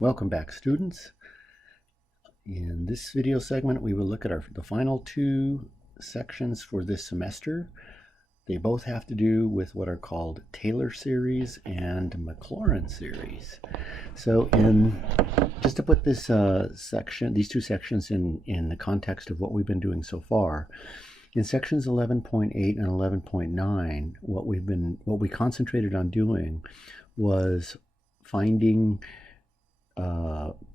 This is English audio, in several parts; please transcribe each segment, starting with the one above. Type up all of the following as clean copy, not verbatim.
Welcome back, students. In this video segment, we will look at the final two sections for this semester. They both have to do with what are called Taylor Series and Maclaurin Series. So just to put this these two sections in the context of what we've been doing so far, in sections 11.8 and 11.9, what we concentrated on doing was finding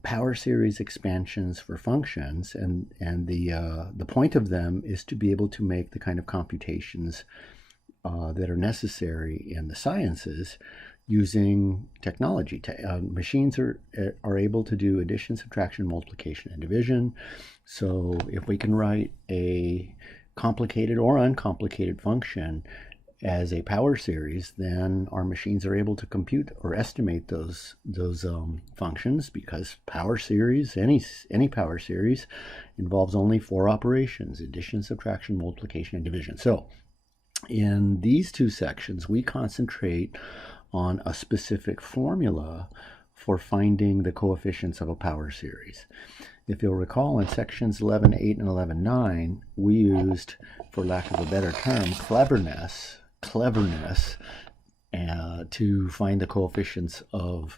power series expansions for functions, and the point of them is to be able to make the kind of computations that are necessary in the sciences using technology. Machines are able to do addition, subtraction, multiplication, and division. So if we can write a complicated or uncomplicated function as a power series, then our machines are able to compute or estimate those functions, because power series, any power series, involves only 4 operations: addition, subtraction, multiplication, and division. So in these two sections, we concentrate on a specific formula for finding the coefficients of a power series. If you'll recall, in sections 11.8 and 11.9, we used, for lack of a better term, cleverness to find the coefficients of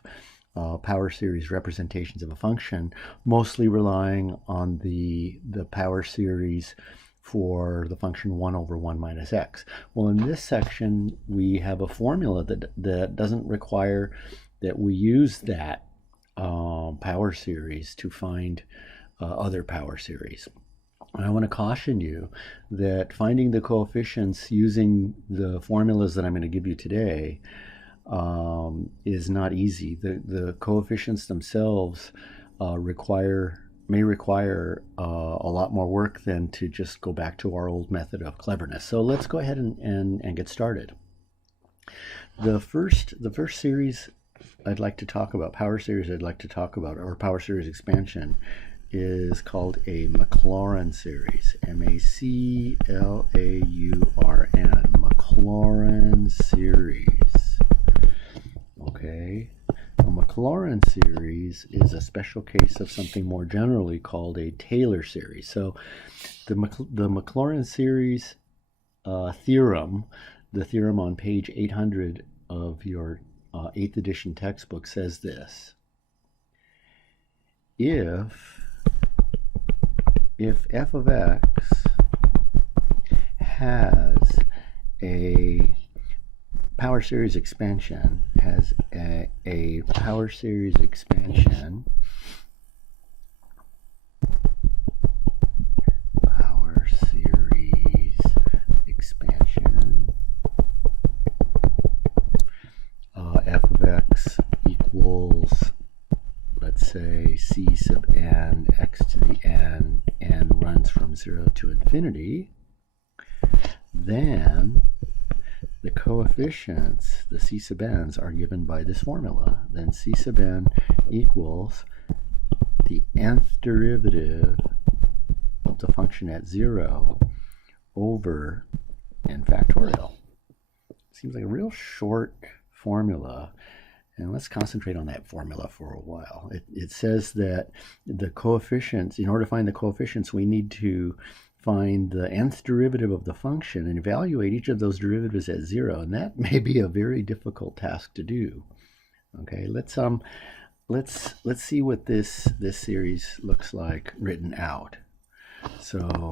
power series representations of a function, mostly relying on the power series for the function 1 over 1 minus x. Well, in this section, we have a formula that doesn't require that we use that power series to find other power series. And I want to caution you that finding the coefficients using the formulas that I'm going to give you today is not easy. The coefficients themselves may require a lot more work than to just go back to our old method of cleverness. So let's go ahead and get started. The first series I'd like to talk about, power series or power series expansion, is called a Maclaurin series. M-A-C-L-A-U-R-N. Maclaurin series. Okay. A Maclaurin series is a special case of something more generally called a Taylor series. So the Maclaurin series theorem, the theorem on page 800 of your 8th edition textbook, says this: if f of x has a power series expansion, power series expansion f of x equals, let's say, c sub n x to the n runs from 0 to infinity, then the coefficients, the c sub n's, are given by this formula. Then c sub n equals the nth derivative of the function at 0 over n factorial. Seems like a real short formula, and let's concentrate on that formula for a while. It says that the coefficients, in order to find the coefficients, we need to find the nth derivative of the function and evaluate each of those derivatives at 0, and that may be a very difficult task to do. Okay, let's see what this series looks like written out. So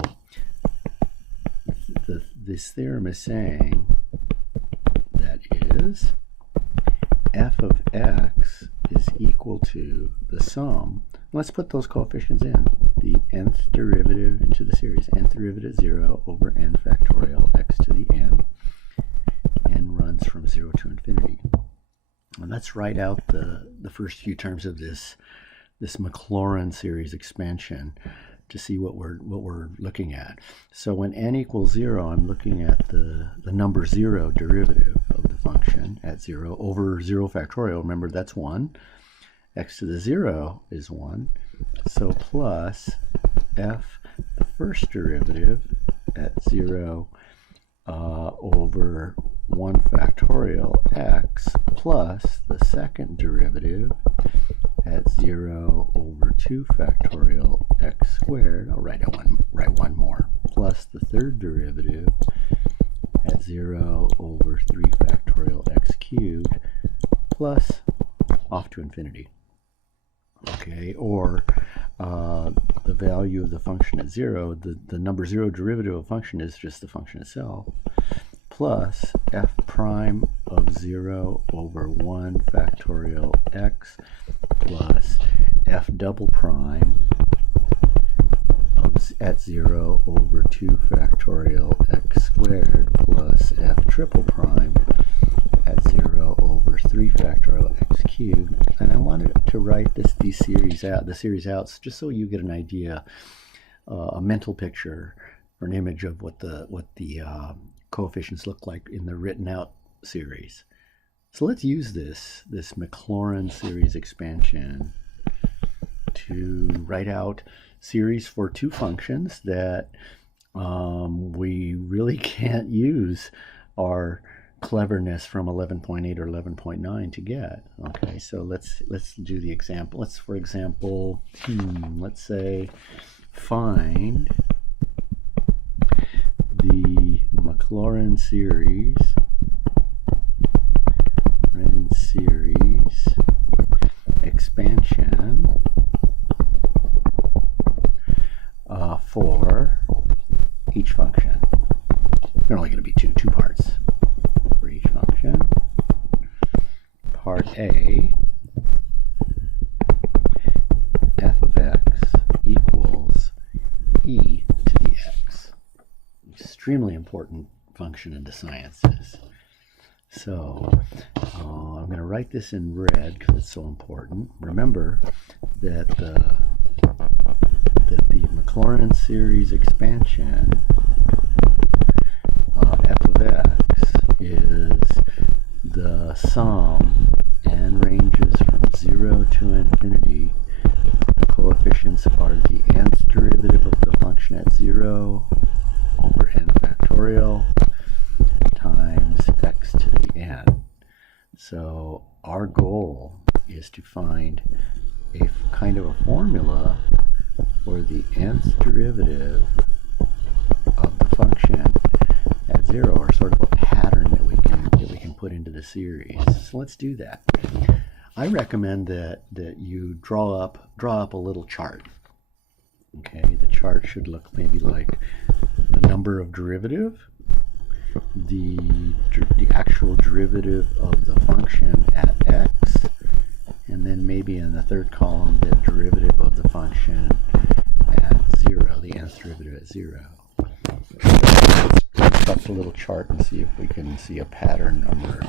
this theorem is saying that is f of x is equal to the sum. Let's put those coefficients in. The nth derivative into the series. Nth derivative 0 over n factorial x to the n. N runs from 0 to infinity. And let's write out the first few terms of this Maclaurin series expansion to see what we're looking at. So when n equals 0, I'm looking at the number 0 derivative of the function at 0 over 0 factorial. Remember, that's 1. X to the 0 is 1. So plus f, the first derivative at 0 over 1 factorial x, plus the second derivative at at 0 over 2 factorial x squared, I'll write one more, plus the third derivative at 0 over 3 factorial x cubed, plus off to infinity. Okay, or the value of the function at 0, the number 0 derivative of a function is just the function itself, plus f prime of 0 over 1 factorial x plus f double prime at 0 over 2 factorial x squared plus f triple prime at 0 over 3 factorial x cubed. And I wanted to write the series out just so you get an idea, a mental picture or an image of what the coefficients look like in the written out series. So let's use this Maclaurin series expansion to write out series for two functions that we really can't use our cleverness from 11.8 or 11.9 to get. Okay, so let's do the example. Let's, for example, let's say find the Maclaurin series expansion for each function. There are only going to be two parts for each function. Part A, f of x equals e to the x. Extremely important function in the sciences. So I'm going to write this in red because it's so important. Remember that the Maclaurin series expansion f of x is the sum and ranges from 0 to infinity. The coefficients are the nth derivative of the function at 0 over n factorial times x to the n. So our goal is to find a kind of a formula for the nth derivative of the function at 0, or sort of a pattern that we can put into the series. So let's do that. I recommend that you draw up a little chart. Okay, the chart should look maybe like the number of derivative, the actual derivative of the function at x, and then maybe in the third column the derivative of the function at 0, the nth derivative at 0. Let's up a little chart and see if we can see a pattern emerge.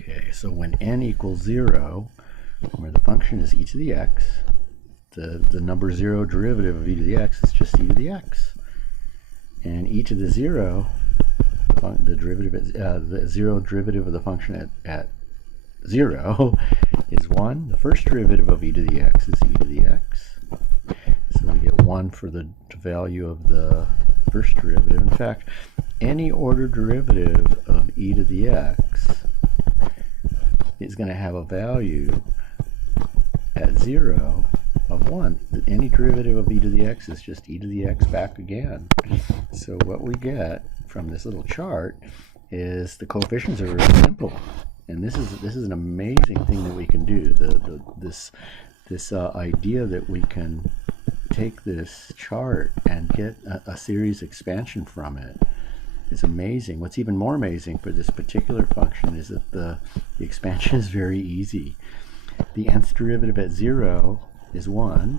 Okay, so when n equals 0, where the function is e to the x, the number 0 derivative of e to the x is just e to the x. And e to the 0, the derivative, the 0 derivative of the function at 0 is 1. The first derivative of e to the x is e to the x. So we get 1 for the value of the first derivative. In fact, any order derivative of e to the x is going to have a value at 0 of 1. Any derivative of e to the x is just e to the x back again. So what we get from this little chart is the coefficients are really simple. And this is an amazing thing that we can do. This idea that we can take this chart and get a series expansion from it is amazing. What's even more amazing for this particular function is that the expansion is very easy. The nth derivative at 0 is 1.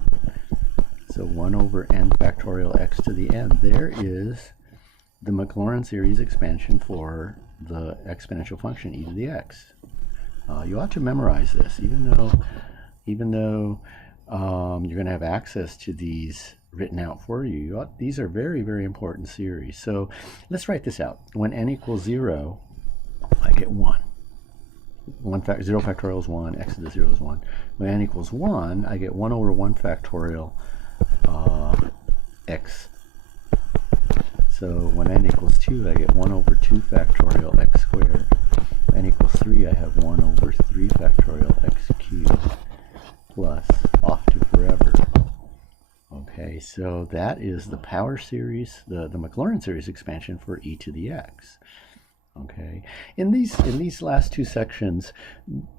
So 1 over n factorial x to the n. There is the Maclaurin series expansion for the exponential function e to the x. You ought to memorize this, even though you're going to have access to these written out for you. These are very, very important series. So let's write this out. When n equals 0, I get 1. 0 factorial is 1, x to the 0 is 1. When n equals 1, I get 1 over 1 factorial x. So when n equals 2, I get 1 over 2 factorial x squared. n equals 3, I have 1 over 3 factorial x cubed plus off to forever. Okay, so that is the power series, the Maclaurin series expansion for e to the x. Okay, in these last two sections,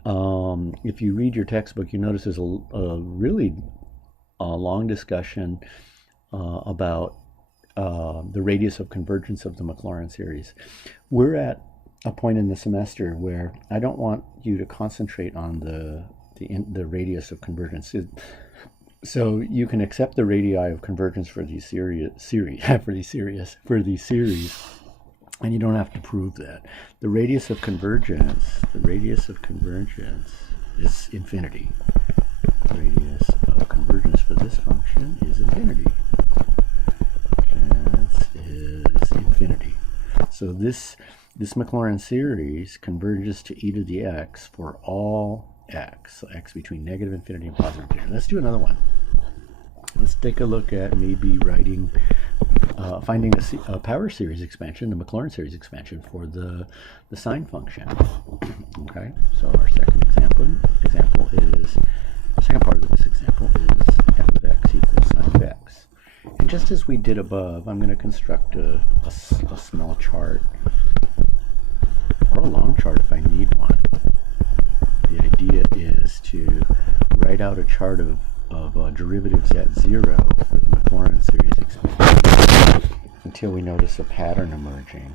if you read your textbook, you notice there's a really long discussion about the radius of convergence of the Maclaurin series. We're at a point in the semester where I don't want you to concentrate on the radius of convergence. So you can accept the radii of convergence for these series, and you don't have to prove that. The radius of convergence is infinity. The radius of convergence for this function is infinity. Is infinity. So this Maclaurin series converges to e to the x for all x, so x between negative infinity and positive infinity. Let's do another one. Let's take a look at maybe writing, finding a power series expansion, the Maclaurin series expansion for the sine function. Okay, so our second example is, the second part of this example is f of x equals sine of x. And just as we did above, I'm going to construct a small chart, or a long chart if I need one. The idea is to write out a chart of derivatives at 0 for the Maclaurin series expansion until we notice a pattern emerging.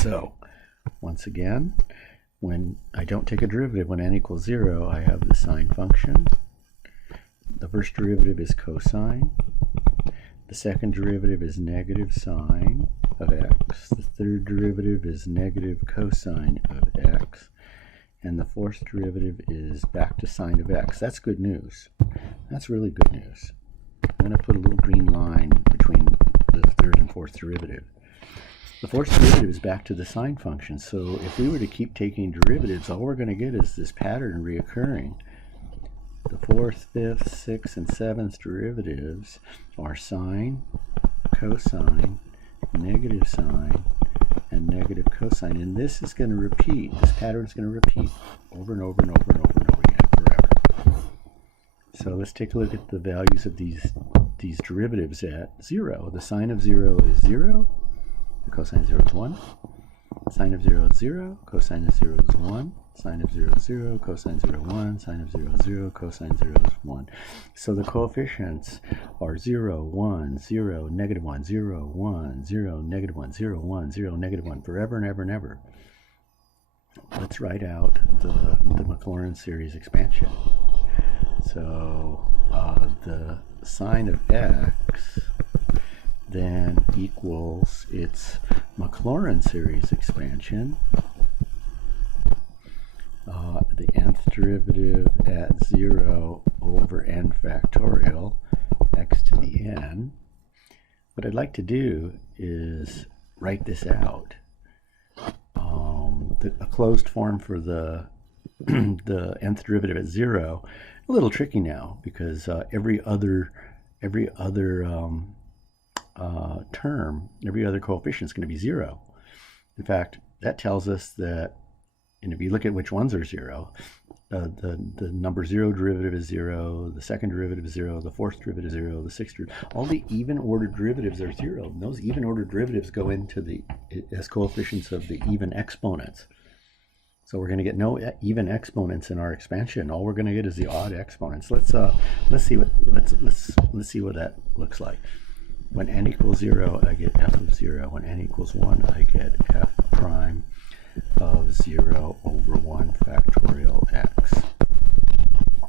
So, once again, when I don't take a derivative, when n equals 0, I have the sine function. The first derivative is cosine. The second derivative is negative sine of x. The third derivative is negative cosine of x. And the fourth derivative is back to sine of x. That's good news. That's really good news. I'm going to put a little green line between the third and fourth derivative. The fourth derivative is back to the sine function. So if we were to keep taking derivatives, all we're going to get is this pattern reoccurring. The fourth, fifth, sixth, and seventh derivatives are sine, cosine, negative sine, and negative cosine. And this is going to repeat. This pattern is going to repeat over and over and over and over and over again forever. So let's take a look at the values of these derivatives at 0. The sine of 0 is 0. The cosine of 0 is 1. Sine of 0 is 0. Cosine of 0 is 1. Sine of 0 is 0, cosine 0 is 1, sine of 0 is 0, cosine 0 is 1. So the coefficients are 0, 1, 0, negative 1, 0, 1, 0, negative 1, 0, 1, 0, negative 1, forever and ever and ever. Let's write out the Maclaurin series expansion. So the sine of x then equals its Maclaurin series expansion. The nth derivative at 0 over n factorial x to the n. What I'd like to do is write this out. A closed form for the the nth derivative at 0, a little tricky now because every other term, every other coefficient is going to be 0. In fact, that tells us that, and if you look at which ones are 0, the number 0 derivative is 0, the second derivative is 0, the fourth derivative is 0, the sixth derivative, all the even ordered derivatives are 0. And those even ordered derivatives go into as coefficients of the even exponents. So we're going to get no even exponents in our expansion. All we're going to get is the odd exponents. Let's see what that looks like. When n equals 0, I get f of 0. When n equals 1, I get f prime of 0 over 1 factorial x.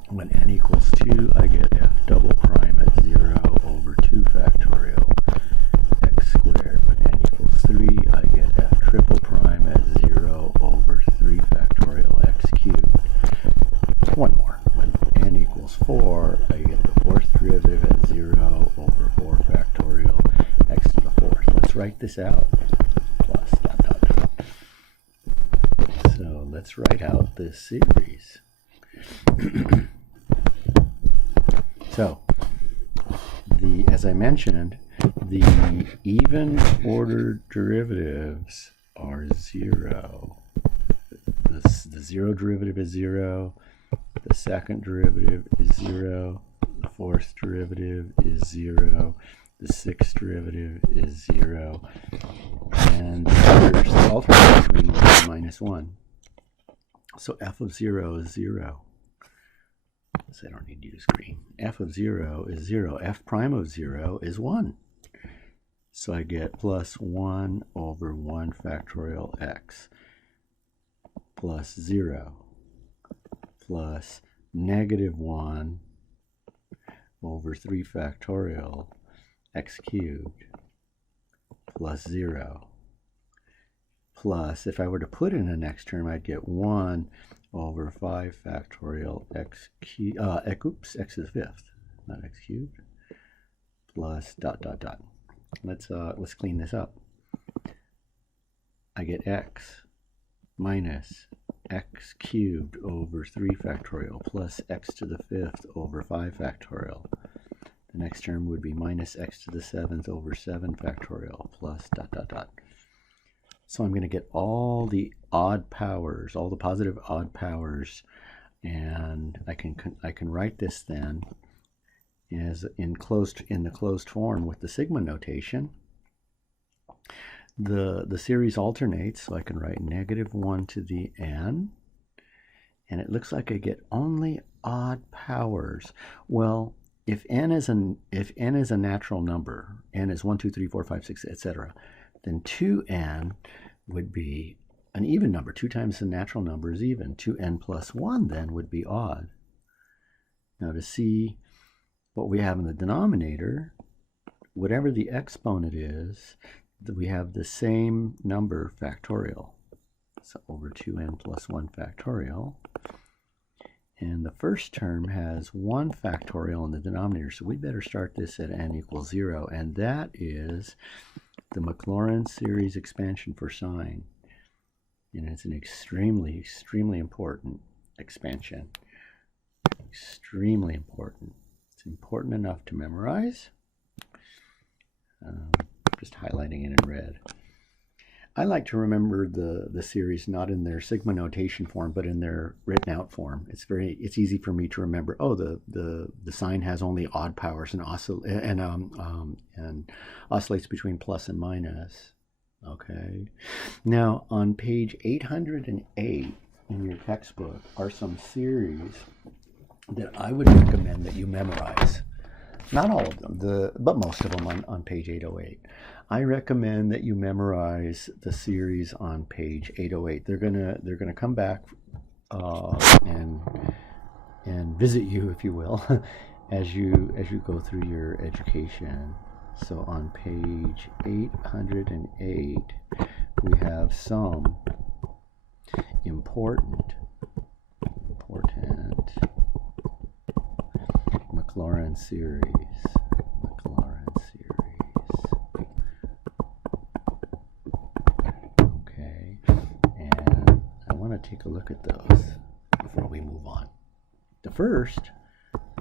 When n equals 2, I get f double prime at 0 over 2 factorial x squared. When n equals 3, I get f triple prime at 0 over 3 factorial x cubed. One more. When n equals 4, I get the fourth derivative at 0 over 4 factorial x to the fourth. Let's write this out. Plus dot dot dot. So let's write out this series. So, as I mentioned, the even ordered derivatives are 0. The zero derivative is 0. The second derivative is 0. The fourth derivative is 0. The sixth derivative is 0. And the alternate between is minus 1. So f of 0 is 0. So I don't need to use green. F of 0 is 0. F prime of 0 is 1. So I get plus 1 over 1 factorial x plus 0 plus negative 1 over 3 factorial x cubed plus 0 plus, if I were to put in the next term, I'd get 1 over 5 factorial x cubed, x to the fifth, not x cubed, plus dot dot dot. Let's clean this up. I get x minus x cubed over 3 factorial plus x to the fifth over 5 factorial. The next term would be minus x to the seventh over 7 factorial plus dot dot dot. So I'm going to get all the odd powers, all the positive odd powers, and I can write this then as in the closed form with the sigma notation. The series alternates, so I can write negative 1 to the n, and it looks like I get only odd powers. Well, if n is a natural number, n is 1, 2, 3, 4, 5, 6, etc., then 2n would be an even number. 2 times the natural number is even. 2n plus 1 then would be odd. Now to see what we have in the denominator, whatever the exponent is, we have the same number factorial. So over 2n plus 1 factorial. And the first term has 1 factorial in the denominator, so we better start this at n equals 0, and that is the Maclaurin series expansion for sine. And it's an extremely, extremely important expansion. Extremely important. It's important enough to memorize. Just highlighting it in red. I like to remember the series not in their sigma notation form, but in their written out form. It's easy for me to remember. Oh, the sine has only odd powers and oscillates between plus and minus. Okay. Now on page 808 in your textbook are some series that I would recommend that you memorize. Not all of them, but most of them on page 808. I recommend that you memorize the series on page 808. They're gonna come back and visit you, if you will, as you go through your education. So on page 808, we have some important Maclaurin series. Okay, and I want to take a look at those before we move on. The first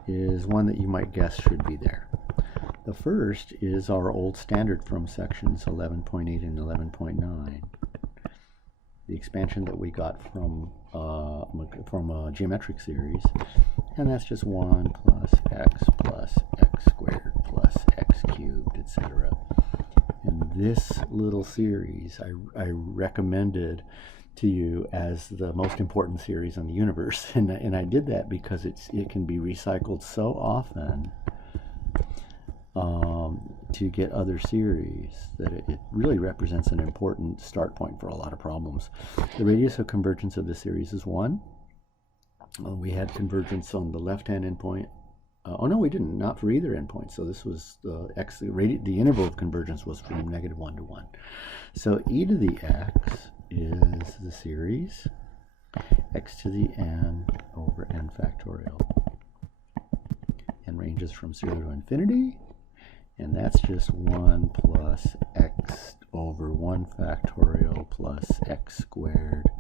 is one that you might guess should be there. The first is our old standard from sections 11.8 and 11.9. The expansion that we got from a geometric series, and that's just 1 plus x squared plus x cubed, etc. And this little series I recommended to you as the most important series in the universe, and I did that because it can be recycled so often to get other series that it really represents an important start point for a lot of problems. The radius of convergence of the series is 1. We had convergence on the left-hand endpoint. Oh no, we didn't, not for either endpoint. So this was the interval of convergence was from -1 to 1. So e to the x is the series x to the n over n factorial, and ranges from 0 to infinity. And that's just 1 plus x over 1 factorial plus x squared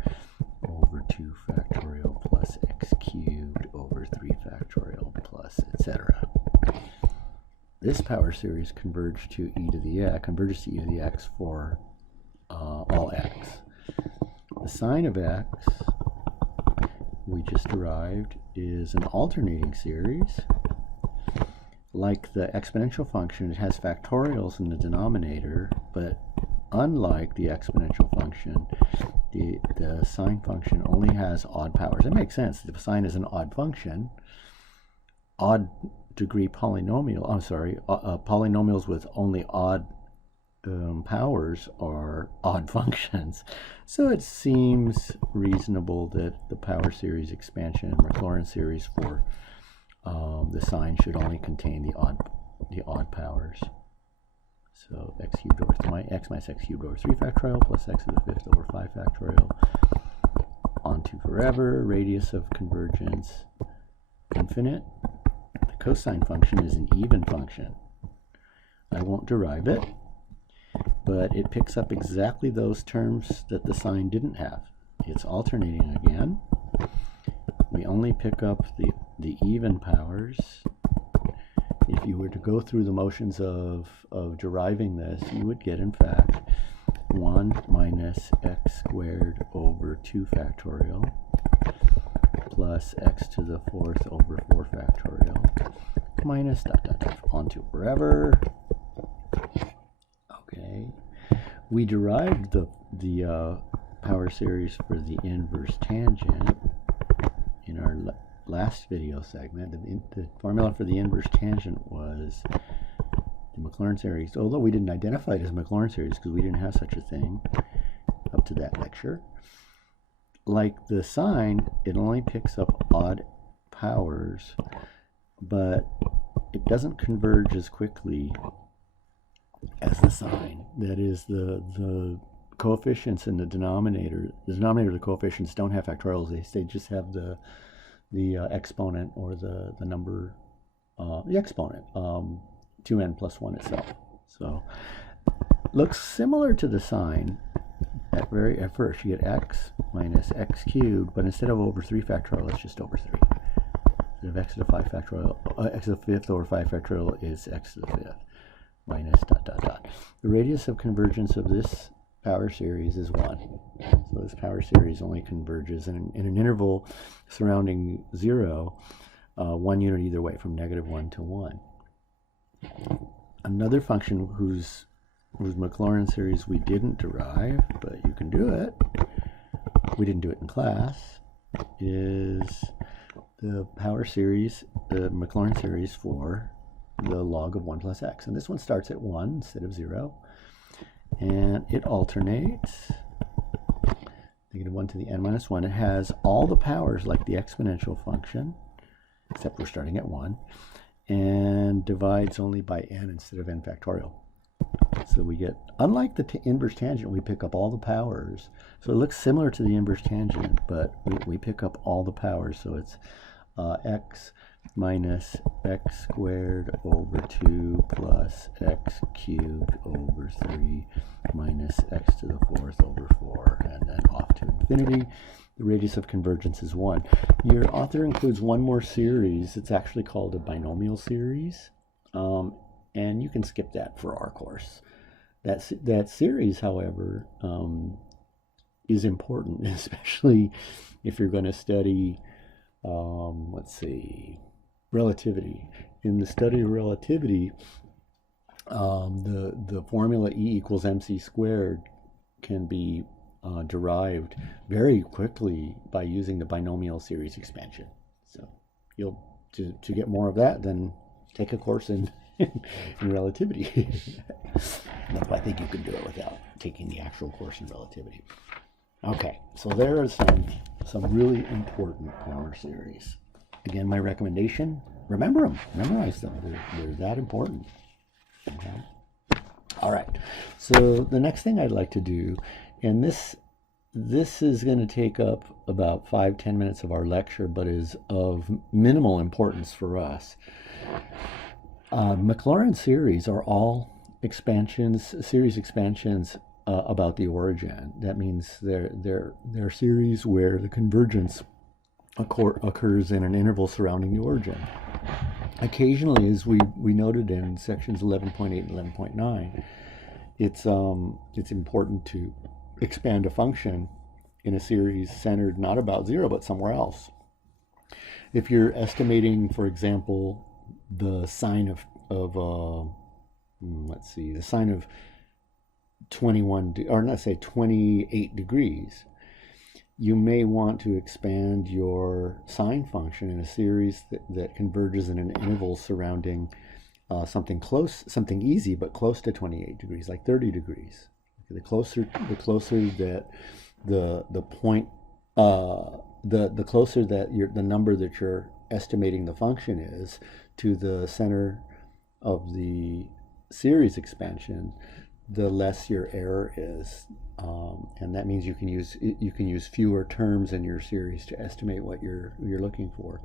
over 2 factorial plus x cubed over 3 factorial plus etc. This power series converges to e to the x for all x. The sine of x we just derived is an alternating series. Like the exponential function, it has factorials in the denominator, but unlike the exponential function, the sine function only has odd powers. It makes sense. If sine is an odd function, odd degree polynomial, polynomials with only odd powers are odd functions. So it seems reasonable that the power series expansion, Maclaurin series for the sine should only contain the odd powers. So x cubed over x minus x cubed over 3 factorial plus x to the 5th over 5 factorial on to forever. Radius of convergence infinite. The cosine function is an even function. I won't derive it, but it picks up exactly those terms that the sine didn't have. It's alternating again. We only pick up the even powers. If you were to go through the motions of deriving this, you would get, in fact, 1 minus x squared over 2 factorial plus x to the 4th over 4 factorial minus dot dot dot on to forever. Okay. We derived the power series for the inverse tangent in our last video segment. The formula for the inverse tangent was the Maclaurin series, although we didn't identify it as Maclaurin series because we didn't have such a thing up to that lecture. Like the sine, it only picks up odd powers, but it doesn't converge as quickly as the sine. That is, the coefficients in the denominator of the coefficients don't have factorials. They just have the exponent, or the number, the exponent, 2n plus 1 itself. So looks similar to the sine at first. You get x minus x cubed, but instead of over 3 factorial, it's just over 3. Instead of x to the 5 factorial, x to the 5th over 5 factorial is x to the 5th minus dot dot dot. The radius of convergence of this power series is 1. So this power series only converges in an interval surrounding 0, 1 unit either way, from -1 to 1. Another function whose Maclaurin series we didn't derive, but you can do it, we didn't do it in class, is the power series, the Maclaurin series for the log of 1 plus x. And this one starts at 1 instead of 0. And it alternates, -1 to the n minus 1. It has all the powers like the exponential function, except we're starting at 1, and divides only by n instead of n factorial. So we get, unlike the inverse tangent, we pick up all the powers. So it looks similar to the inverse tangent, but we pick up all the powers. So it's x minus x squared over 2 plus x cubed over 3 minus x to the 4th over 4, and then off to infinity. The radius of convergence is 1. Your author includes one more series. It's actually called a binomial series, and you can skip that for our course. That series, however, is important, especially if you're going to study, let's see, relativity. In the study of relativity, the formula E equals mc squared can be derived very quickly by using the binomial series expansion. So to get more of that, then take a course in relativity. I think you can do it without taking the actual course in relativity. Okay, so there are some really important power series. Again, my recommendation, remember them, memorize them. They're that important. Okay. All right, so the next thing I'd like to do, and this is going to take up about 5-10 minutes of our lecture, but is of minimal importance for us. Maclaurin series are all series expansions about the origin. That means they're series where the convergence occurs in an interval surrounding the origin. Occasionally, as we noted in sections 11.8 and 11.9, it's important to expand a function in a series centered not about zero but somewhere else. If you're estimating, for example, the sine of let's see, the sine of 28 degrees, you may want to expand your sine function in a series that converges in an interval surrounding something easy but close to 28 degrees, like 30 degrees. The closer that the point, the closer that the number that you're estimating the function is to the center of the series expansion, the less your error is, and that means you can use fewer terms in your series to estimate what you're looking for.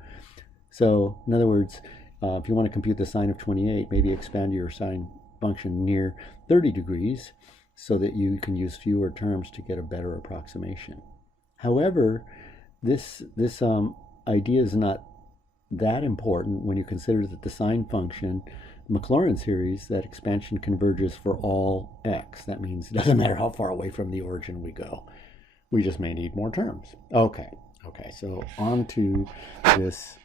So, in other words, if you want to compute the sine of 28, maybe expand your sine function near 30 degrees so that you can use fewer terms to get a better approximation. However, this idea is not that important when you consider that the sine function, Maclaurin series, that expansion converges for all x. That means it doesn't matter how far away from the origin we go. We just may need more terms. Okay, so on to this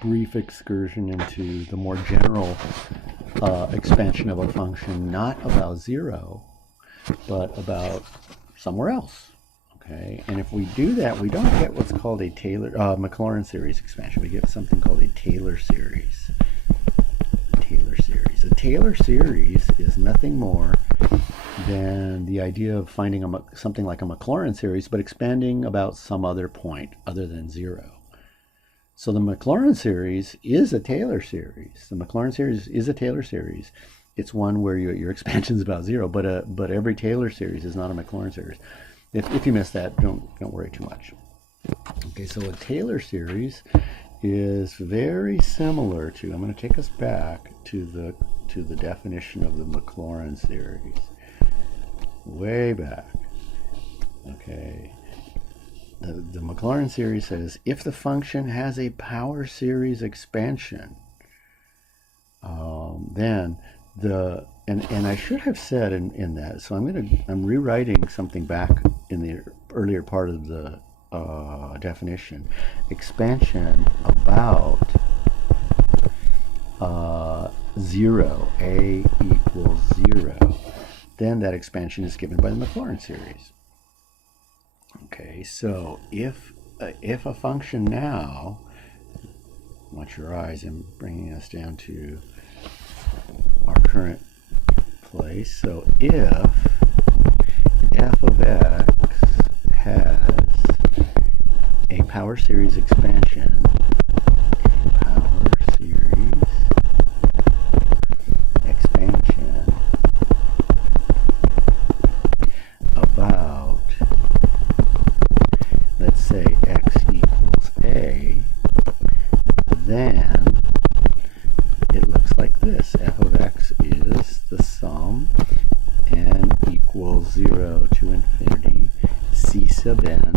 brief excursion into the more general expansion of a function, not about zero, but about somewhere else. Okay, and if we do that, we don't get what's called a Maclaurin series expansion. We get something called a Taylor series. A Taylor series is nothing more than the idea of finding something like a Maclaurin series, but expanding about some other point other than zero. So the Maclaurin series is a Taylor series. The Maclaurin series is a Taylor series. It's one where your expansion is about zero, but every Taylor series is not a Maclaurin series. If you miss that, don't worry too much. Okay, so a Taylor series is very similar to, I'm going to take us back to the definition of the Maclaurin series. Way back. Okay. The Maclaurin series says if the function has a power series expansion, then and I should have said in that, so I'm rewriting something back in the earlier part of the definition. Expansion about 0, a equals 0, then that expansion is given by the Maclaurin series. Okay, so if a function now, watch your eyes, I'm bringing us down to our current place. So if f of x has a power series expansion, about, let's say, x equals a, then it looks like this. F of x is the sum n equals 0 to infinity c sub n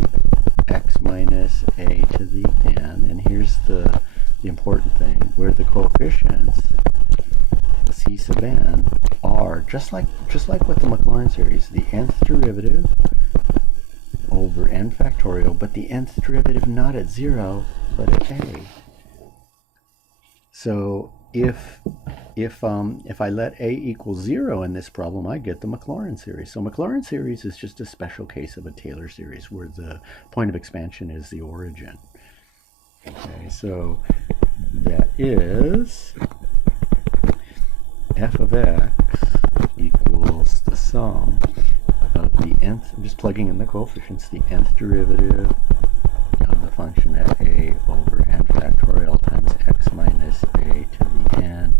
x minus a to the n. And here's the important thing, where the coefficients c sub n are just like with the Maclaurin series, the nth derivative over n factorial, but the nth derivative not at 0 but at a. So if I let a equal 0 in this problem, I get the Maclaurin series. So Maclaurin series is just a special case of a Taylor series where the point of expansion is the origin. Okay, so that is f of x equals the sum of the nth, I'm just plugging in the coefficients, the nth derivative of the function at a over n factorial times x minus a to the n.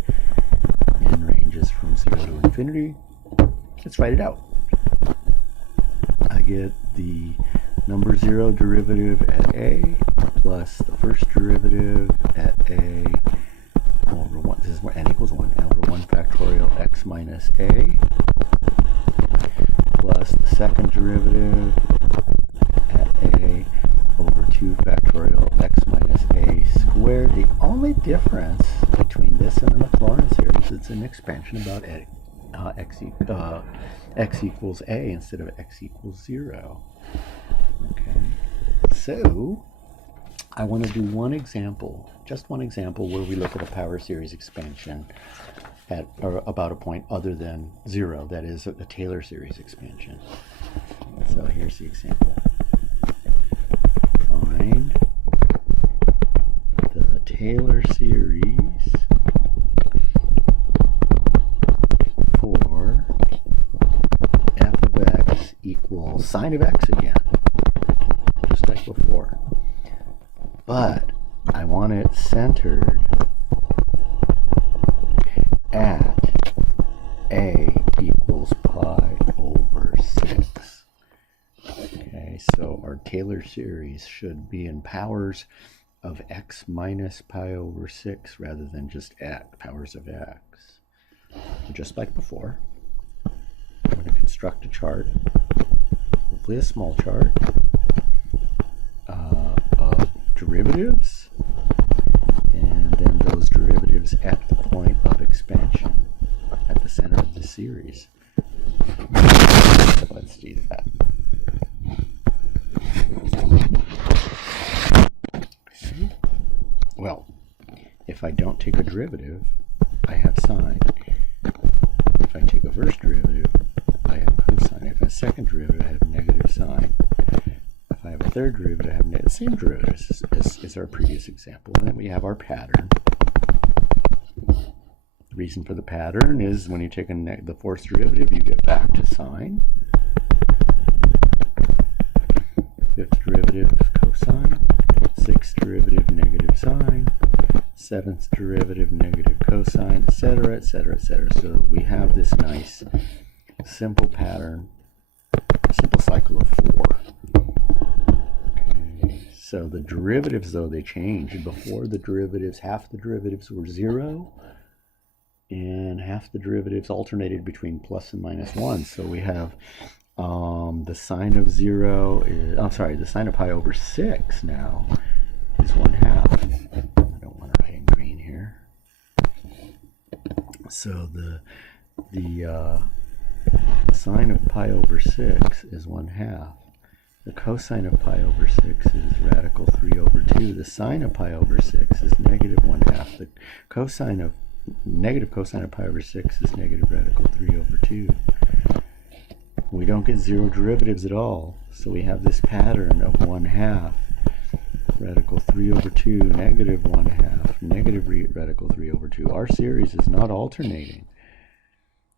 N ranges from 0 to infinity. Let's write it out. I get the number 0 derivative at a plus the first derivative at a over 1, this is where n equals 1, over 1 factorial x minus a, plus the second derivative at a over 2 factorial x minus a squared. The only difference between this and the Maclaurin series is it's an expansion about a. x equals a instead of x equals 0. Okay, so I want to do one example, just one example, where we look at a power series expansion at or about a point other than 0, that is a Taylor series expansion. So here's the example. Find the Taylor series for f of x equals sine of x again, just like before. But I want it centered at a equals pi over 6. Okay, so our Taylor series should be in powers of x minus pi over 6 rather than just powers of x. Just like before, I'm going to construct a chart, hopefully a small chart, of derivatives, and then those derivatives at the point of expansion at the center of the series. Let's do that. Okay. Well, if I don't take a derivative, I have sine. If I take a first derivative, I have cosine. If I have a second derivative, I have negative sine. If I have a third derivative, I have the same derivatives as our previous example. And then we have our pattern. The reason for the pattern is when you take the fourth derivative, you get back to sine. Fifth derivative, cosine. Sixth derivative, negative sine. Seventh derivative, negative cosine, etc., etc., etc. So we have this nice simple pattern, simple cycle of 4. Okay. So the derivatives, though, they change. Before the derivatives, half the derivatives were 0, and half the derivatives alternated between plus and minus 1. So we have the sine of 0 is, I'm sorry, the sine of pi over 6 now is 1/2. I don't want to write in green here. So the sine of pi over 6 is 1/2. The cosine of pi over 6 is radical 3 over 2. The sine of pi over 6 is negative 1/2. The negative cosine of pi over 6 is negative radical 3 over 2. We don't get 0 derivatives at all, so we have this pattern of 1/2 radical 3 over 2, negative 1/2, negative radical 3 over 2. Our series is not alternating.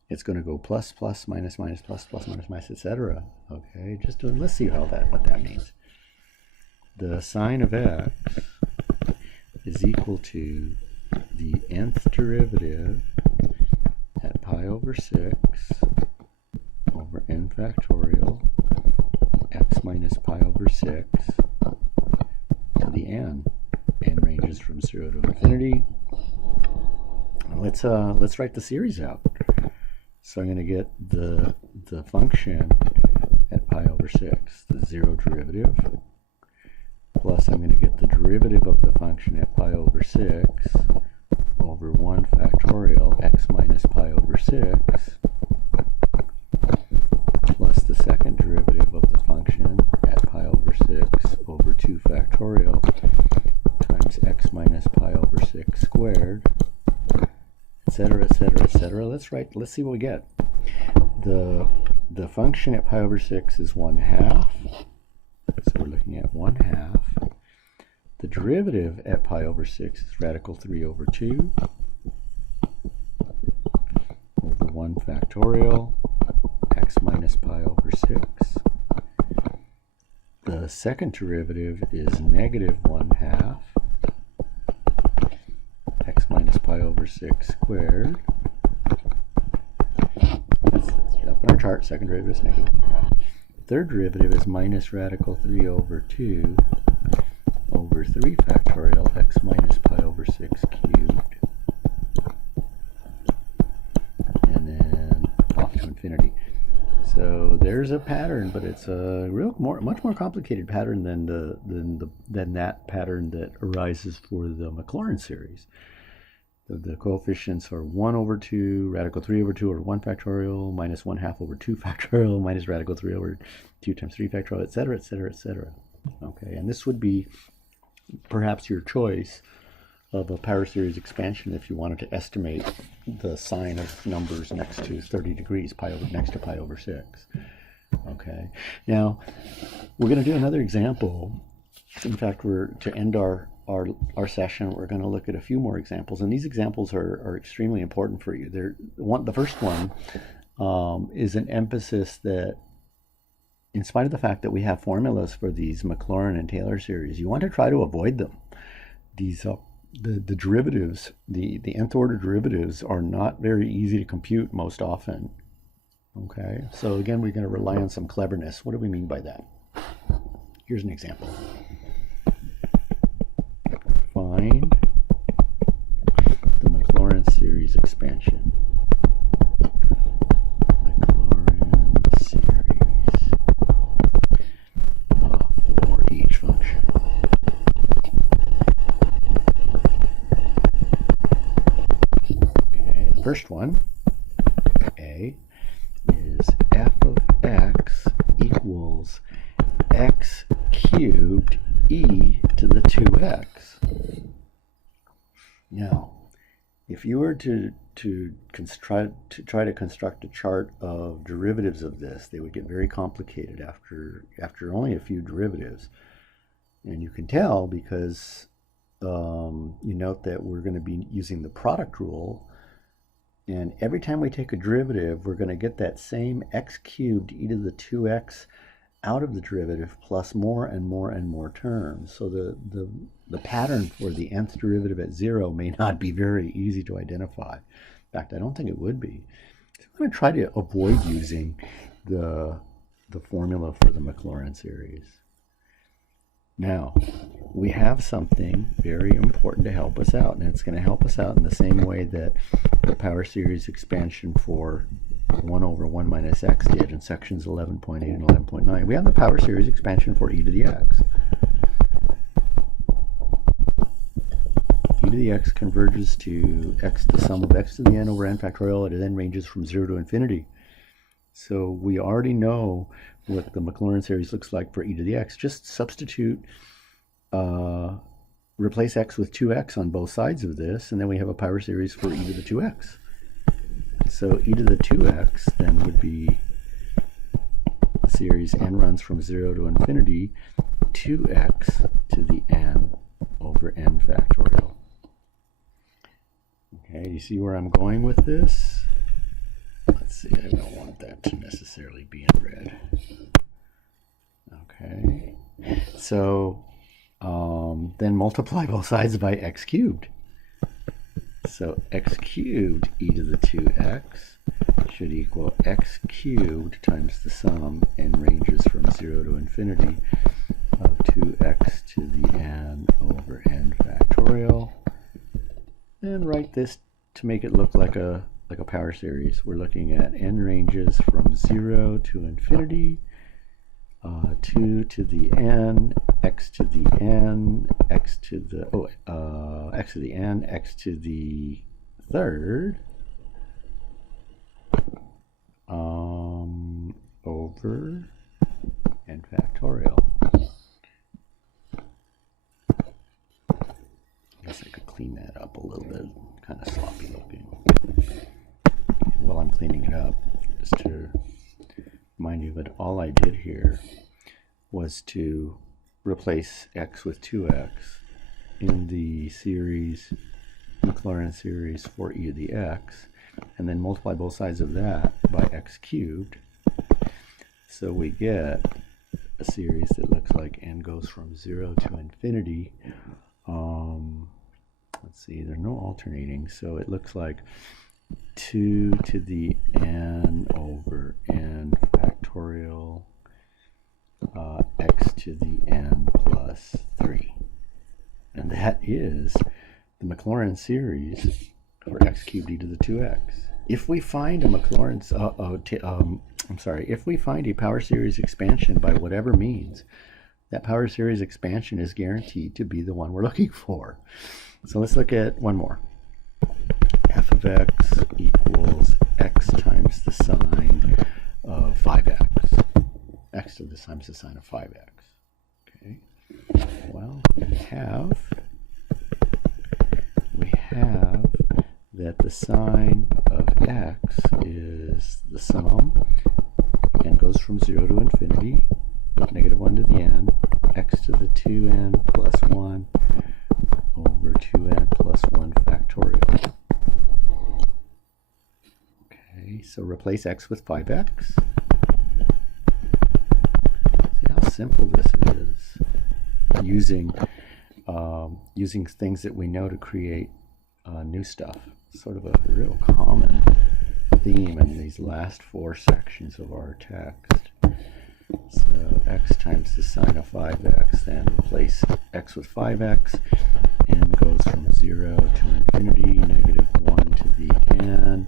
It's going to go plus, plus, minus, minus, plus, plus, minus, minus, etc. Okay, let's see what that means. The sine of x is equal to the nth derivative at pi over 6 over n factorial x minus pi over 6 to the n. N ranges from 0 to infinity. Let's write the series out. So I'm going to get the function at pi over 6, the 0 derivative, plus I'm going to get the derivative of the function at pi over 6 over 1 factorial x minus pi over 6, plus the second derivative of the function at pi over 6 over 2 factorial times x minus pi over 6 squared, etc., etc., etc. Let's see what we get. The function at pi over 6 is 1/2. So we're looking at 1/2. The derivative at pi over 6 is radical 3 over 2 over 1 factorial x minus pi over 6. The second derivative is negative 1/2 x minus pi over 6 squared. That's up in our chart. Second derivative is negative 1/2. Third derivative is minus radical 3 over 2 over 3 factorial x minus pi over 6 cubed. And then off to infinity. So there's a pattern, but it's a much more complicated pattern than that pattern that arises for the Maclaurin series. The coefficients are 1 over 2, radical 3 over 2 over 1 factorial, minus 1/2 over 2 factorial, minus radical 3 over 2 times 3 factorial, etc., etc., etc. Okay, and this would be perhaps your choice of a power series expansion if you wanted to estimate the sign of numbers next to 30 degrees, next to pi over 6. Okay, now we're going to do another example. In fact, to end our session, we're going to look at a few more examples, and these examples are extremely important for you. The first one is an emphasis that, in spite of the fact that we have formulas for these Maclaurin and Taylor series, you want to try to avoid them. These the derivatives, the nth order derivatives, are not very easy to compute most often. Okay, so again, we're going to rely on some cleverness. What do we mean by that? Here's an example. Find the Maclaurin series expansion. Maclaurin series for each function. Okay, the first one, A, is f of x equals x cubed e to the 2x. Now, if you were to try to construct a chart of derivatives of this, they would get very complicated after only a few derivatives. And you can tell because you note that we're going to be using the product rule, and every time we take a derivative, we're going to get that same x cubed e to the 2x out of the derivative plus more and more and more terms. So the pattern for the nth derivative at 0 may not be very easy to identify. In fact, I don't think it would be. So I'm going to try to avoid using the formula for the Maclaurin series. Now, we have something very important to help us out, and it's going to help us out in the same way that the power series expansion for 1 over 1 minus x did in sections 11.8 and 11.9. We have the power series expansion for e to the x. E to the x converges to the sum of x to the n over n factorial. It then ranges from 0 to infinity. So we already know what the Maclaurin series looks like for e to the x. Just substitute, replace x with 2x on both sides of this, and then we have a power series for e to the 2x. So e to the 2x then would be the series n runs from 0 to infinity, 2x to the n over n factorial. Okay, you see where I'm going with this? Let's see, I don't want that to necessarily be in red. Okay, so then multiply both sides by x cubed. So x cubed e to the 2x should equal x cubed times the sum, n ranges from 0 to infinity, of 2x to the n over n factorial. And write this to make it look like a power series. We're looking at n ranges from 0 to infinity, 2 to the n, x to the n, x to the x to the n, x to the third, over n factorial. I guess I could clean that up a little bit, kind of sloppy looking. While I'm cleaning it up, just to remind you that all I did here was to replace x with 2x in the series, Maclaurin series for e to the x, and then multiply both sides of that by x cubed. So we get a series that looks like n goes from 0 to infinity. Let's see, there are no alternating, so it looks like 2 to the n over n factorial, x to the n plus 3. And that is the Maclaurin series for x cubed e to the 2x. If we find a Maclaurin, if we find a power series expansion by whatever means, that power series expansion is guaranteed to be the one we're looking for. So let's look at one more. f of x equals x times the sine of 5x. X to the times the sine of 5x. Okay. Well, we have that the sine of x is the sum, and goes from 0 to infinity, with -1 to the n, x to the 2n plus 1 over 2n plus 1 factorial. Okay, so replace x with 5x. See how simple this is, using things that we know to create new stuff. Sort of a real common theme in these last 4 sections of our text. So x times the sine of 5x, then replace x with 5x, and goes from 0 to infinity, -1 to the n,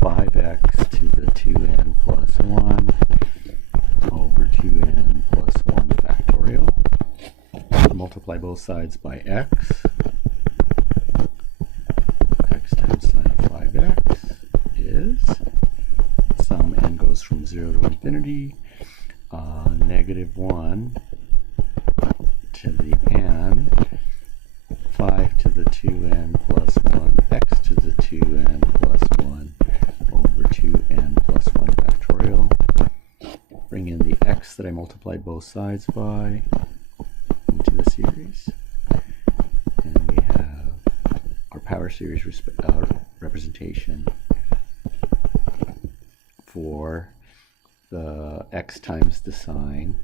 5x to the 2n plus 1 over 2n plus 1 factorial. Multiply both sides by x. X times sine of 5x is, sum n goes from 0 to infinity, -1 to the n, 5 to the 2n plus 1, x to the 2n plus 1 over 2n plus 1 factorial. Bring in the x that I multiplied both sides by into the series, and we have our power series representation for the x times the sine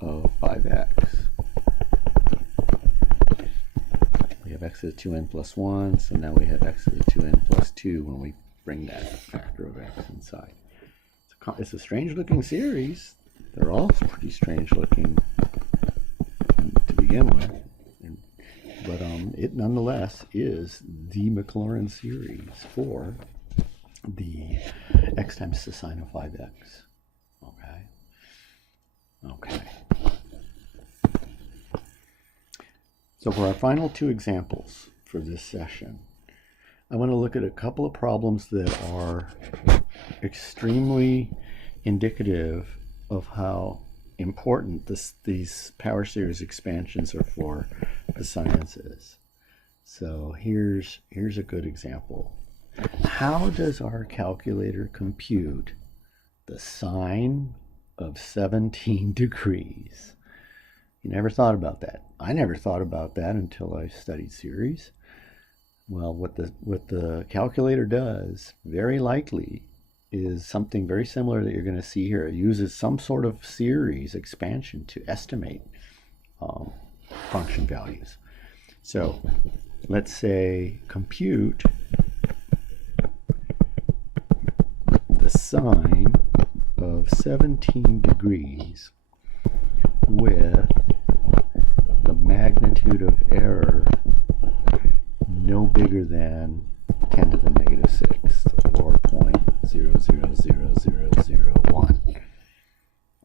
of 5x. We have x to the 2n plus 1, so now we have x to the 2n plus 2 when we bring that factor of x inside. It's a strange looking series. They're all pretty strange looking to begin with, but it nonetheless is the Maclaurin series for the x times the sine of 5x. Okay. So for our final 2 examples for this session, I want to look at a couple of problems that are extremely indicative of how important these power series expansions are for the sciences. So here's a good example. How does our calculator compute the sine of 17 degrees? You never thought about that. I never thought about that until I studied series. Well, what the calculator does, very likely, is something very similar that you're going to see here. It uses some sort of series expansion to estimate function values. So let's say compute the sine of 17 degrees with the magnitude of error no bigger than 10 to the -6, or 0.000001.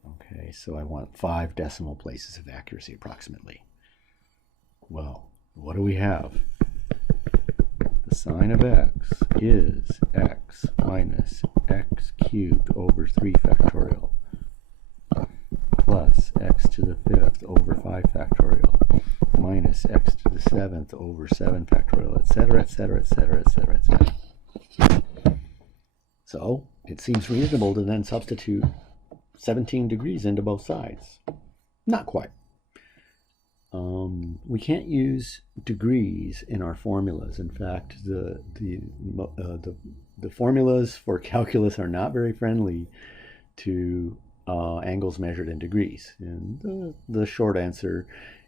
Okay, so I want 5 decimal places of accuracy approximately. Well, what do we have? The sine of x is x minus x cubed over 3 factorial plus x to the 5th over 5 factorial minus x to the 7th over 7 factorial, etc., etc., etc., etc., etc. So it seems reasonable to then substitute 17 degrees into both sides. Not quite. We can't use degrees in our formulas. In fact, the formulas for calculus are not very friendly to angles measured in degrees. And the short answer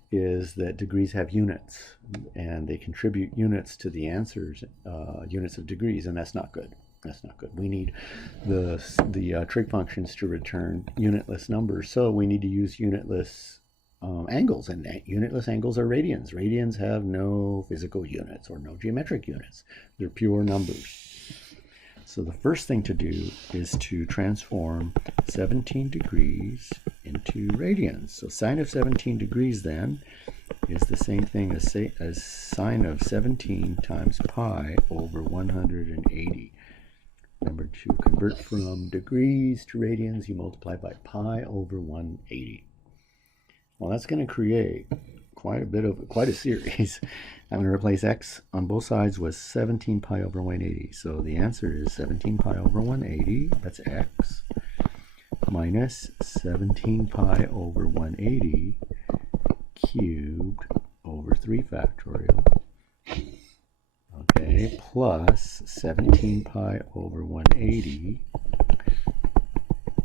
is that degrees have units, and they contribute units to the answers, units of degrees, and that's not good. That's not good. We need the trig functions to return unitless numbers, so we need to use unitless angles, and unitless angles are radians. Radians have no physical units or no geometric units. They're pure numbers. So the first thing to do is to transform 17 degrees into radians. So sine of 17 degrees then is the same thing as sine of 17 times pi over 180. Remember, to convert from degrees to radians, you multiply by pi over 180. Well, that's going to create quite a series. I'm going to replace x on both sides with 17 pi over 180. So the answer is 17 pi over 180, that's x, minus 17 pi over 180 cubed over 3 factorial. Okay, plus 17 pi over 180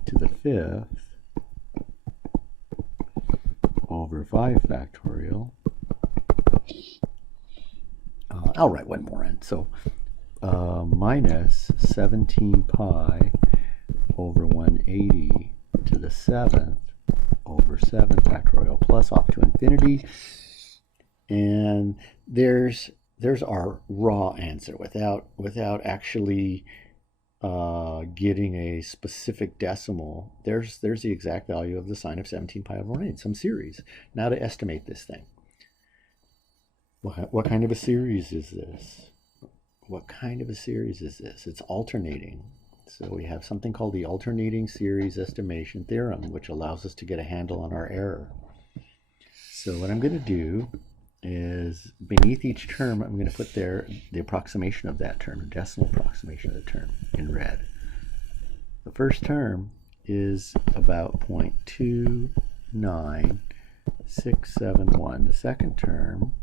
to the 5th over 5 factorial. I'll write one more in. So minus 17 pi over 180 to the 7th over 7 factorial, plus off to infinity. And there's our raw answer without actually getting a specific decimal. There's the exact value of the sine of 17 pi over 180, some series. Now to estimate this thing. What kind of a series is this? What kind of a series is this? It's alternating. So we have something called the alternating series estimation theorem, which allows us to get a handle on our error. So what I'm going to do is beneath each term, I'm going to put there the approximation of that term, a decimal approximation of the term in red. The first term is about 0.29671. The second term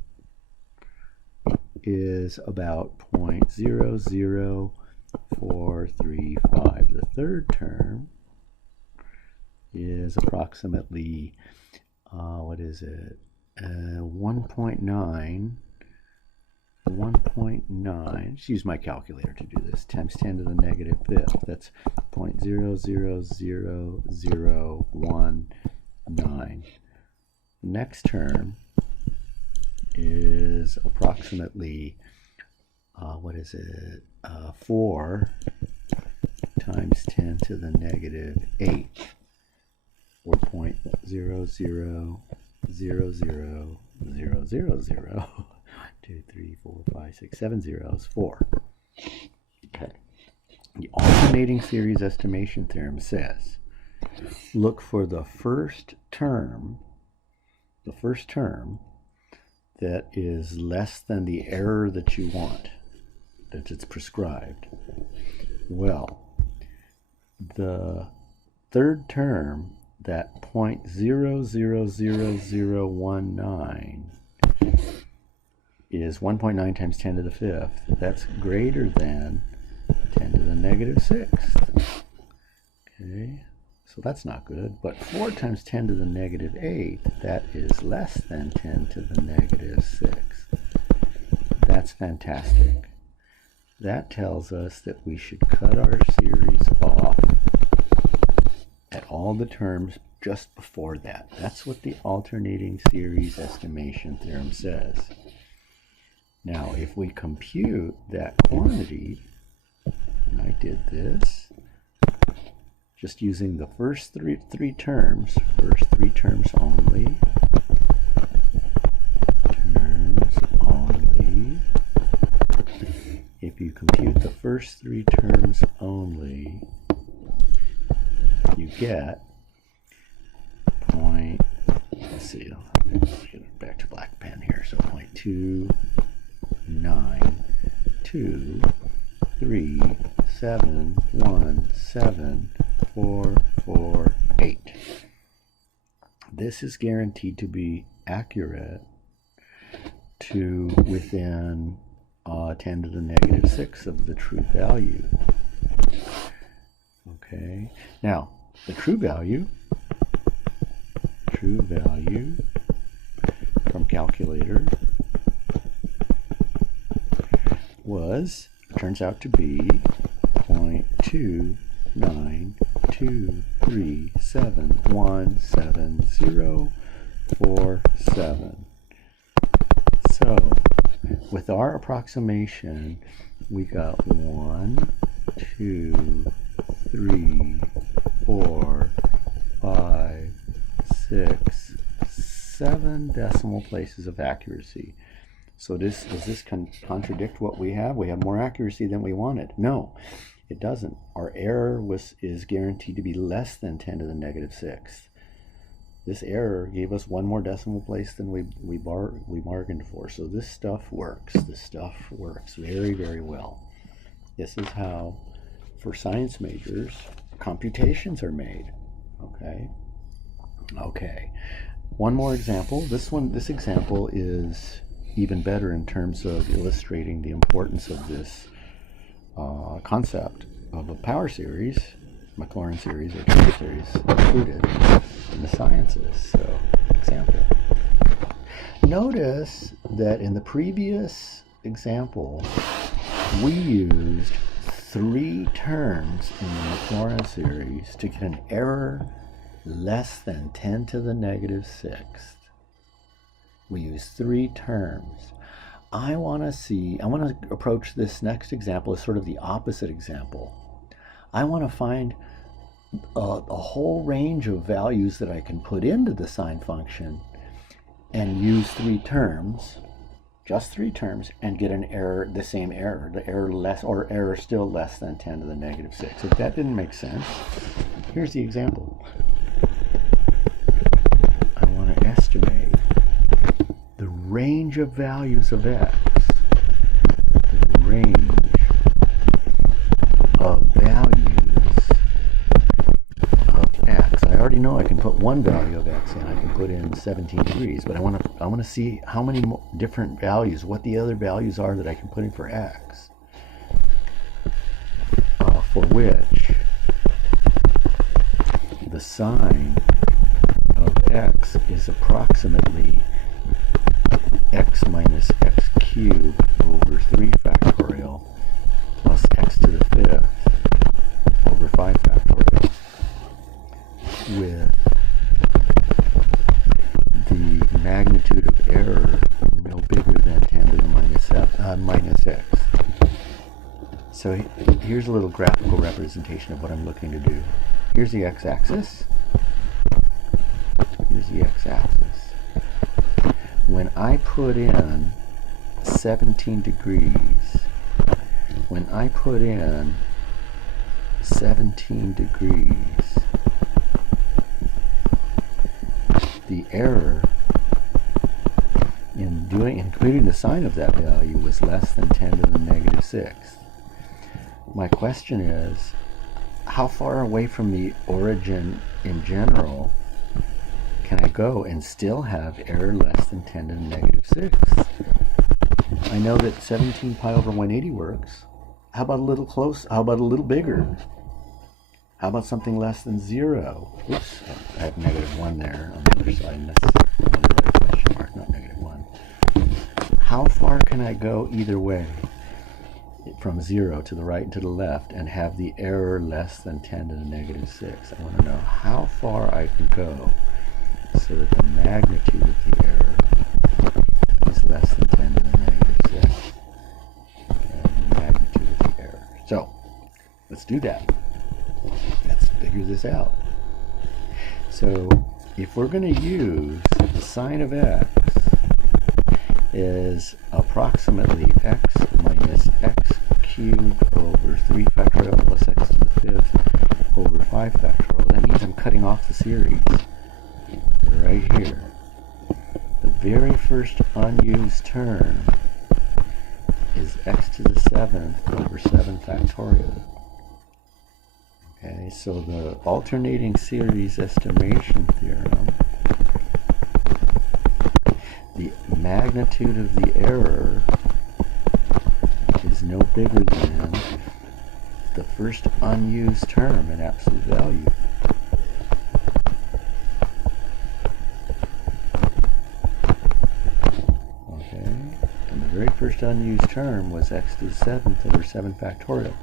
is about 0.00435. The third term is approximately, 1.9, let's use my calculator to do this, times 10 to the negative 5th. That's 0.000019. The next term is approximately 4 times 10 to the negative 8, or 0.0000000. 2, 3, 4, 5, 6, 7 zeros, 4. Okay. The alternating series estimation theorem says, look for the first term that is less than the error that you want, that it's prescribed. Well, the third term, that 0.000019, is 1.9 times 10 to the 5th. That's greater than 10 to the negative 6th. Okay, so that's not good. But 4 times 10 to the negative 8, that is less than 10 to the negative 6th. That's fantastic. That tells us that we should cut our series off at all the terms just before that. That's what the alternating series estimation theorem says. Now, if we compute that quantity, and I did this, just using the first three terms only, if you compute the first 3 terms only, you get let's see, let's get it back to black pen here, so 0.29237174448. This is guaranteed to be accurate to within 10 to the negative 6 of the true value. Okay, now the true value from calculator turns out to be 0.292371747. So with our approximation, we got 1, 2, 3, 4, 5, 6, 7 decimal places of accuracy. So does this contradict what we have? We have more accuracy than we wanted. No, it doesn't. Our error is guaranteed to be less than 10 to the negative sixth. This error gave us one more decimal place than we bargained for. So this stuff works. This stuff works very, very well. This is how, for science majors, computations are made. Okay. One more example. This example is even better in terms of illustrating the importance of this concept of a power series, Maclaurin series or Taylor series, included in the sciences. So, example. Notice that in the previous example, we used 3 terms in the Maclaurin series to get an error less than 10 to the negative sixth. We use 3 terms. I want to approach this next example as sort of the opposite example. I want to find a whole range of values that I can put into the sine function and use 3 terms, just 3 terms, and get an error, the same error, the error less, or error still less than 10 to the negative 6. If that didn't make sense, here's the example. I want to estimate the range of values of x, the range of values of x. I already know I can put one value of x in. I can put in 17 degrees, but I want to see how many different values, what the other values are that I can put in for x, for which the sine of x is approximately x minus x cubed over 3 factorial plus x to the 5th over 5 factorial, with the magnitude of error no bigger than 10 to the minus x. So here's a little graphical representation of what I'm looking to do. Here's the x-axis. Here's the x-axis. When I put in 17 degrees, the error in including the sign of that value was less than 10 to the negative 6th. My question is, how far away from the origin in general can I go and still have error less than 10 to the negative 6th? I know that 17 pi over 180 works. How about a little close? How about a little bigger? How about something less than 0? Oops, I have negative 1 there on the other side, and that's another question mark, not negative 1. How far can I go either way, from 0 to the right and to the left, and have the error less than 10 to the negative 6? I want to know how far I can go so that the magnitude of the error is less than 10 to the negative 6. Okay, the magnitude of the error. So, let's do that. Let's figure this out. So, if we're going to use the sine of x is approximately x minus x cubed over 3 factorial plus x to the 5th over 5 factorial, that means I'm cutting off the series right here. The very first unused term is x to the 7th over 7 factorial. Okay, so the alternating series estimation theorem, the magnitude of the error is no bigger than the first unused term in absolute value. Okay, and the very first unused term was x to the 7th over 7 factorial.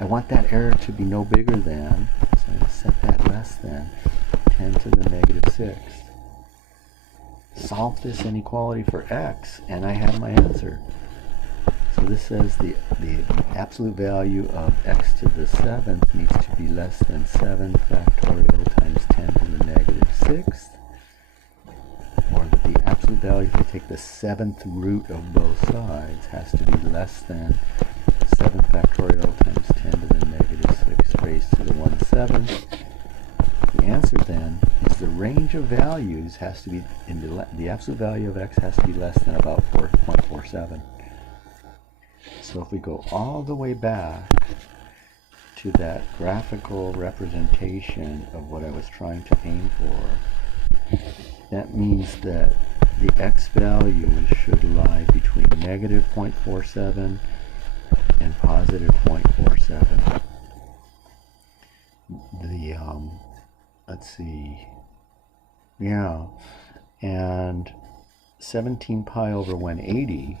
I want that error to be no bigger than, so I'm going to set that less than 10 to the negative 6th. Solve this inequality for x, and I have my answer. So this says the absolute value of x to the 7th needs to be less than 7 factorial times 10 to the negative 6th, or that the absolute take the 7th root of both sides, has to be less than 7 factorial times 10 to the negative 6 raised to the 1/7. The answer then is the range of values has to be, the absolute value of x has to be less than about 4.47. So if we go all the way back to that graphical representation of what I was trying to aim for, that means that the x values should lie between negative 0.47 and positive 0.47. Let's see, yeah, and 17 pi over 180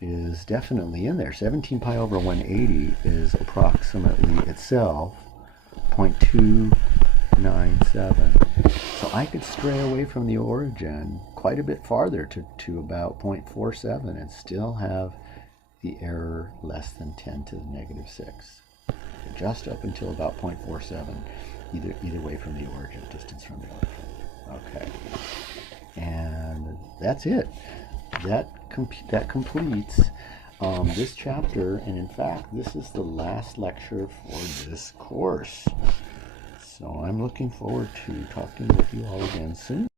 is definitely in there. 17 pi over 180 is approximately itself 0.297. So I could stray away from the origin quite a bit farther to about 0.47 and still have the error less than 10 to the negative 6. Just up until about 0.47, either way from the origin, distance from the origin. Okay, and that's it. That completes this chapter, and in fact, this is the last lecture for this course. So I'm looking forward to talking with you all again soon.